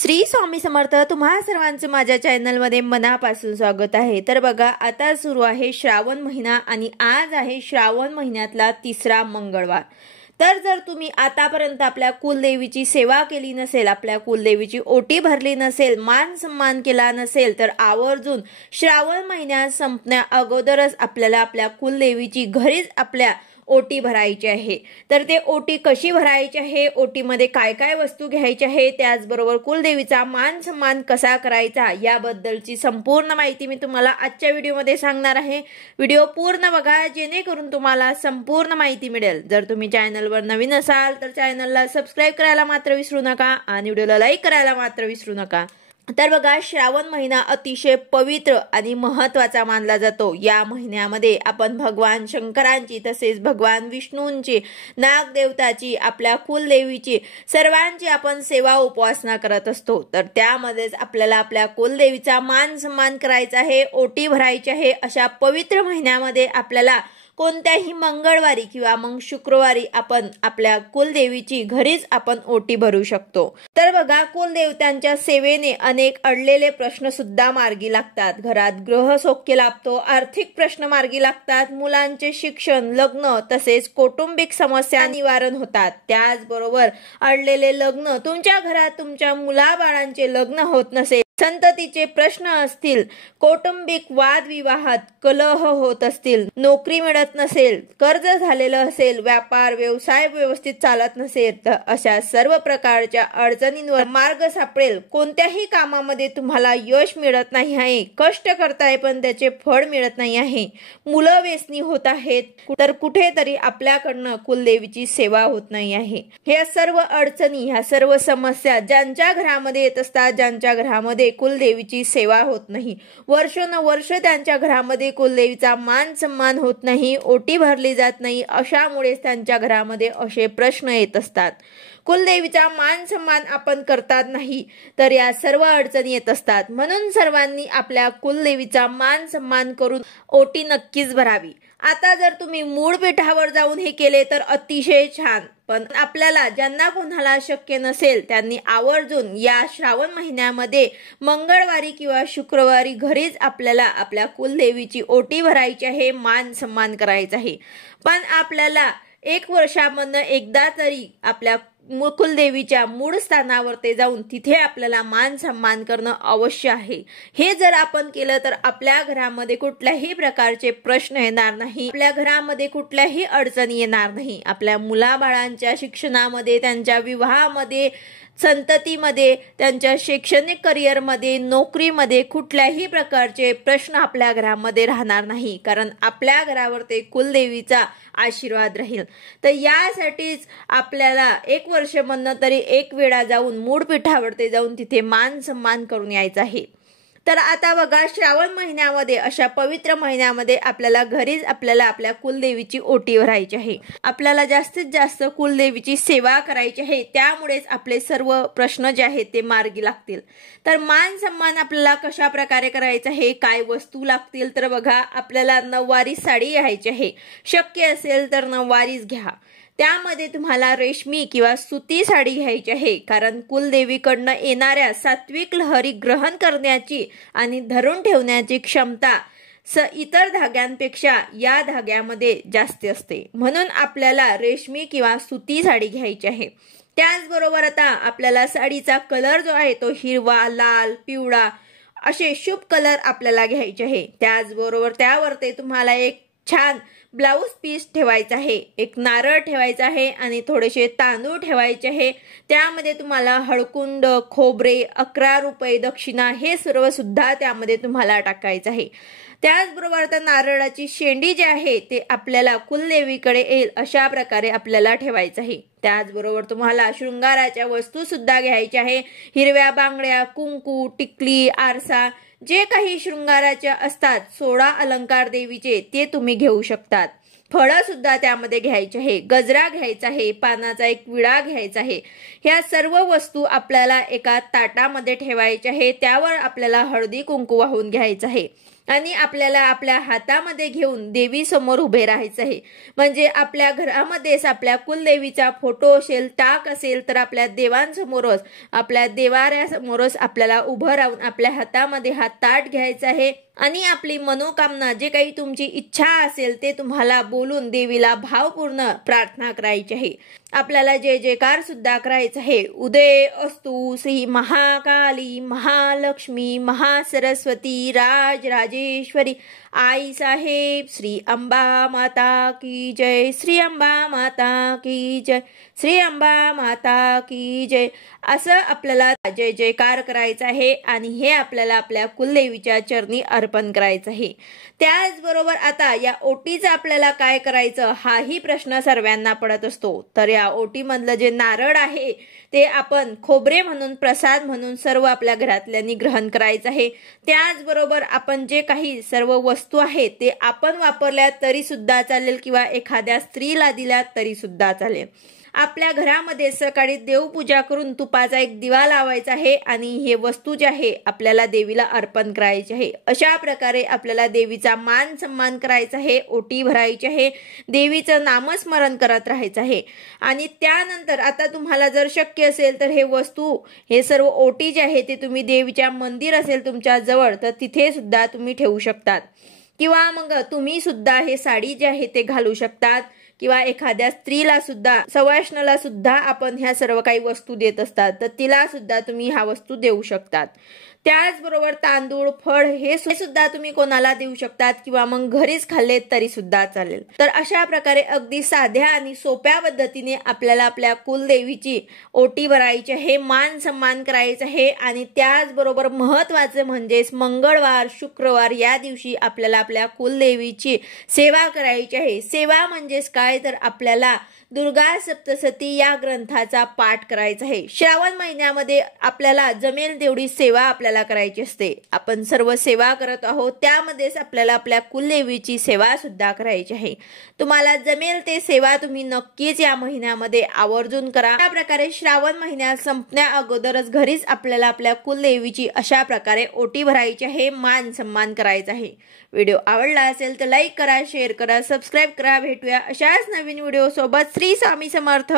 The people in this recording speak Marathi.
श्री स्वामी समर्थ। तुम्हा सर्वांचं माझ्या चॅनलमध्ये मनापासून स्वागत आहे। तर बघा, आता सुरू आहे श्रावण महिना आणि आज आहे श्रावण महिन्यातला तिसरा मंगळवार। तर जर तुम्ही आतापर्यंत आपल्या कुलदेवीची सेवा केली नसेल, आपल्या कुलदेवीची ओटी भरली नसेल, मान सन्मान केला नसेल, तर आवर्जून श्रावण महिन्यात संपण्या अगोदरच आपल्याला आपल्या कुलदेवीची घरीच आपल्या ओटी भरायची आहे। तर ते ओटी कशी भरायची आहे, ओटीमध्ये काय काय वस्तू घ्यायची आहे, त्याचबरोबर कुलदेवीचा मान सन्मान कसा करायचा याबद्दलची संपूर्ण माहिती मी तुम्हाला आजच्या व्हिडिओमध्ये सांगणार आहे। व्हिडिओ पूर्ण बघा जेणेकरून तुम्हाला संपूर्ण माहिती मिळेल। जर तुम्ही चॅनलवर नवीन असाल तर चॅनलला सबस्क्राइब करायला मात्र विसरू नका आणि व्हिडिओला लाईक करायला मात्र विसरू नका। तर बघा, श्रावण महिना अतिशय पवित्र आणि महत्त्वाचा मानला जातो। या महिन्यामध्ये आपण भगवान शंकरांची तसेच भगवान विष्णूंची, नागदेवताची, आपल्या कुलदेवीची सर्वांची आपण सेवा उपासना करत असतो। तर त्यामध्येच आपल्याला आपल्या कुलदेवीचा मान सन्मान करायचा आहे, ओटी भरायची आहे। अशा पवित्र महिन्यामध्ये आपल्याला कोणत्याही मंगळवारी किंवा मग शुक्रवारी आपण आपल्या कुलदेवीची घरीच आपण ओटी भरू शकतो। तर बघा, कुलदेवतांच्या सेवेने अनेक अडलेले प्रश्न सुद्धा मार्गी लागतात। घरात ग्रह सौख्य लाभतो, आर्थिक प्रश्न मार्गी लागतात, मुलांचे शिक्षण, लग्न तसेच कौटुंबिक समस्या निवारण होतात। त्याचबरोबर अडलेले लग्न, तुमच्या घरात तुमच्या मुलाबाळांचे लग्न होत नसेल, संततीचे प्रश्न असतील, कौटुंबिक वादविवाहात कलह होत असतील, नोकरी मिळत नसेल, कर्ज झालेलं असेल, व्यापार व्यवसाय व्यवस्थित चालत नसेल, तर अशा सर्व प्रकारच्या अडचणींवर मार्ग सापडेल। कोणत्याही कामामध्ये तुम्हाला यश मिळत नाही आहे, कष्ट करताय पण त्याचे फळ मिळत नाही आहे, मुलं व्यसनी होत आहेत, तर कुठेतरी आपल्याकडनं कुलदेवीची सेवा होत नाही आहे। ह्या सर्व अडचणी, ह्या सर्व समस्या ज्यांच्या घरामध्ये येत असतात, ज्यांच्या घरामध्ये कुलदेवीची सेवा होत नाही, वर्षोनवर्ष त्यांच्या घरामध्ये कुलदेवीचा मान सन्मान होत नाही, ओटी भरली जात नाही, अशामुळे त्यांच्या घरामध्ये असे प्रश्न येत असतात। कुलदेवीचा मान सन्मान आपण करतात नाही तर या सर्व अडचणी येत असतात। म्हणून सर्वांनी आपल्या कुलदेवीचा मान सन्मान करून ओटी नक्कीच भरावी। आता जर तुम्ही मूळ पीठावर जाऊन हे केले तर अतिशय छान, पण आपल्याला ज्यांना कोणाला शक्य नसेल त्यांनी आवर्जून या श्रावण महिन्यामध्ये मंगळवारी किंवा शुक्रवारी घरीच आपल्याला आपल्या कुलदेवीची ओटी भरायची आहे, मान सन्मान करायचा आहे। पण आपल्याला 1 वर्षामधनं एकदा तरी आपल्या कुलदेवीच्या मूळ स्थानावर ते जाऊन तिथे आपल्याला मान सन्मान करणं अवश्य आहे। हे जर आपण केलं तर आपल्या घरामध्ये कुठल्याही प्रकारचे प्रश्न येणार नाही, आपल्या घरामध्ये कुठल्याही अडचणी येणार नाही, आपल्या मुलाबाळांच्या शिक्षणामध्ये, त्यांच्या विवाहामध्ये, संततीमध्ये, त्यांच्या शैक्षणिक करिअरमध्ये, नोकरीमध्ये कुठल्याही प्रकारचे प्रश्न आपल्या घरामध्ये राहणार नाही, कारण आपल्या घरावर ते कुलदेवीचा आशीर्वाद राहील। तर यासाठीच आपल्याला 1 वर्ष म्हणणं तरी 1 वेळा जाऊन मूळ पीठावरती जाऊन तिथे मान सन्मान करून यायचं आहे। तर आता बघा, श्रावण महिन्यामध्ये, अशा पवित्र महिन्यामध्ये आपल्याला घरीच आपल्याला आपल्या कुलदेवीची ओटी भरायची आहे। आपल्याला जास्तीत जास्त कुलदेवीची सेवा करायची आहे, त्यामुळेच आपले सर्व प्रश्न जे आहेत ते मार्गी लागतील। तर मान सन्मान आपल्याला कशा प्रकारे करायचं आहे, काय वस्तू लागतील, तर बघा, आपल्याला नऊवारी साडी घ्यायची आहे। शक्य असेल तर नऊवारीच घ्या। त्यामध्ये तुम्हाला रेशमी किंवा सुती साडी घ्यायची आहे, कारण कुलदेवीकडनं येणाऱ्या सात्विक लहरी ग्रहण करण्याची आणि धरून ठेवण्याची क्षमता इतर धाग्यांपेक्षा या धाग्यामध्ये जास्त असते। म्हणून आपल्याला रेशमी किंवा सुती साडी घ्यायची आहे। त्याचबरोबर आता आपल्याला साडीचा कलर जो आहे तो हिरवा, लाल, पिवळा असे शुभ कलर आपल्याला घ्यायचे आहे। त्याचबरोबर त्यावरती तुम्हाला एक छान ब्लाउज पीस ठेवायचा आहे, एक नारळ ठेवायचा आहे आणि थोडेसे तांदूळ ठेवायचे आहे। त्यामध्ये तुम्हाला हळकुंड, खोबरे, 11 रुपये दक्षिणा हे सर्व सुद्धा त्यामध्ये तुम्हाला टाकायचं आहे। त्याचबरोबर आता नारळाची शेंडी जी आहे ते आपल्याला कुलदेवीकडे येईल अशा प्रकारे आपल्याला ठेवायचं आहे। त्याचबरोबर तुम्हाला शृंगाराच्या वस्तू सुद्धा घ्यायच्या आहे। हिरव्या बांगड्या, कुंकू, टिकली, आरसा जे काही शृंगाराच्या असतात, 16 अलंकार देवीचे ते तुम्ही घेऊ शकतात। फळं सुद्धा त्यामध्ये घ्यायचे आहे, गजरा घ्यायचा आहे, पानाचा एक विडा घ्यायचा आहे। ह्या सर्व वस्तू आपल्याला एका ताटामध्ये ठेवायच्या आहे। त्यावर आपल्याला हळदी कुंकू वाहून घ्यायचं आहे आणि आपल्याला आपल्या हातामध्ये घेऊन देवी समोर उभे राहायचं आहे। म्हणजे आपल्या घरामध्येच आपल्या कुलदेवीचा फोटो असेल, टाक असेल तर आपल्या देवांसमोरच, आपल्या देवाऱ्यासमोरच आपल्याला उभं राहून आपल्या हातामध्ये हा ताट घ्यायचा आहे आणि आपली मनोकामना, जे काही तुमची इच्छा असेल ते तुम्हाला बोलून देवीला भावपूर्ण प्रार्थना करायची आहे। आपल्याला जय जयकार सुद्धा करायचं आहे। उदय अस्तु श्री महाकाली महालक्ष्मी महासरस्वती राजराजेश्वरी आई साहेब श्री अंबा माता की जय, श्री अंबा माता की जय, श्री अंबा माता की जय, असं आपल्याला जय जयकार करायचा आहे आणि हे आपल्याला आपल्या कुलदेवीच्या चरणी अर्पण करायचं आहे। त्याचबरोबर आता या ओटीचं आपल्याला काय करायचं हाही प्रश्न सर्वांना पडत असतो। तर या ओटीमधलं जे नारळ आहे ते आपण खोबरे म्हणून, प्रसाद म्हणून सर्व आपल्या घरातल्यांनी ग्रहण करायचं आहे। त्याचबरोबर आपण जे काही सर्व वस्तू आहेत ते आपण वापरल्या तरी सुद्धा चालेल किंवा एखाद्या स्त्रीला दिल्या तरी सुद्धा चालेल। आपल्या घरामध्ये सकाळी देवपूजा करून तुपाचा एक दिवा लावायचा आहे आणि हे वस्तू जे आहे आपल्याला देवीला अर्पण करायचे आहे। अशा प्रकारे आपल्याला देवीचा मान सन्मान करायचा आहे, ओटी भरायची आहे, देवीचं नामस्मरण करत राहायचं आहे। आणि त्यानंतर आता तुम्हाला जर शक्य असेल तर हे वस्तू, हे सर्व ओटी जे आहे ते तुम्ही देवीच्या मंदिर असेल तुमच्या जवळ तर तिथे सुद्धा तुम्ही ठेवू शकतात किंवा मग तुम्ही सुद्धा हे साडी जे आहे ते घालू शकतात किंवा एखाद्या स्त्रीला सुद्धा, सवाष्णाला सुद्धा आपण ह्या सर्व काही वस्तू देत असतात तर तिला सुद्धा तुम्ही ह्या वस्तू देऊ शकतात। त्याचबरोबर तांदूळ, फळ हे सुद्धा तुम्ही कोणाला देऊ शकतात किंवा मग घरीच खाल्ले तरी सुद्धा चालेल। तर अशा प्रकारे अगदी साध्या आणि सोप्या पद्धतीने आपल्याला आपल्या कुलदेवीची ओटी भरायची आहे, मान सन्मान करायचं आहे आणि त्याचबरोबर महत्त्वाचं म्हणजेच मंगळवार, शुक्रवार या दिवशी आपल्याला आपल्या कुलदेवीची सेवा करायची आहे। सेवा म्हणजेच काय तर आपल्याला दुर्गा सप्तशती या ग्रंथाचा पाठ करायचा आहे। श्रावण महिन्यामध्ये आपल्याला जमेल तेवढी सेवा आपल्याला करायची असते। आपण सर्व सेवा करत आहोत त्यामध्येच आपल्याला आपल्या कुलदेवीची सेवा सुद्धा करायची आहे। तुम्हाला जमेल ते सेवा तुम्ही नक्कीच या महिन्यामध्ये आवर्जून करा। त्या प्रकारे श्रावण महिन्यात संपण्या अगोदरच घरीच आपल्याला आपल्या कुलदेवीची अशा प्रकारे ओटी भरायची आहे, मान सन्मान करायचा आहे। व्हिडिओ आवडला असेल तर लाईक करा, शेअर करा, सबस्क्राईब करा। भेटूया अशाच नवीन व्हिडिओ सोबत। श्री स्वामी समर्थ।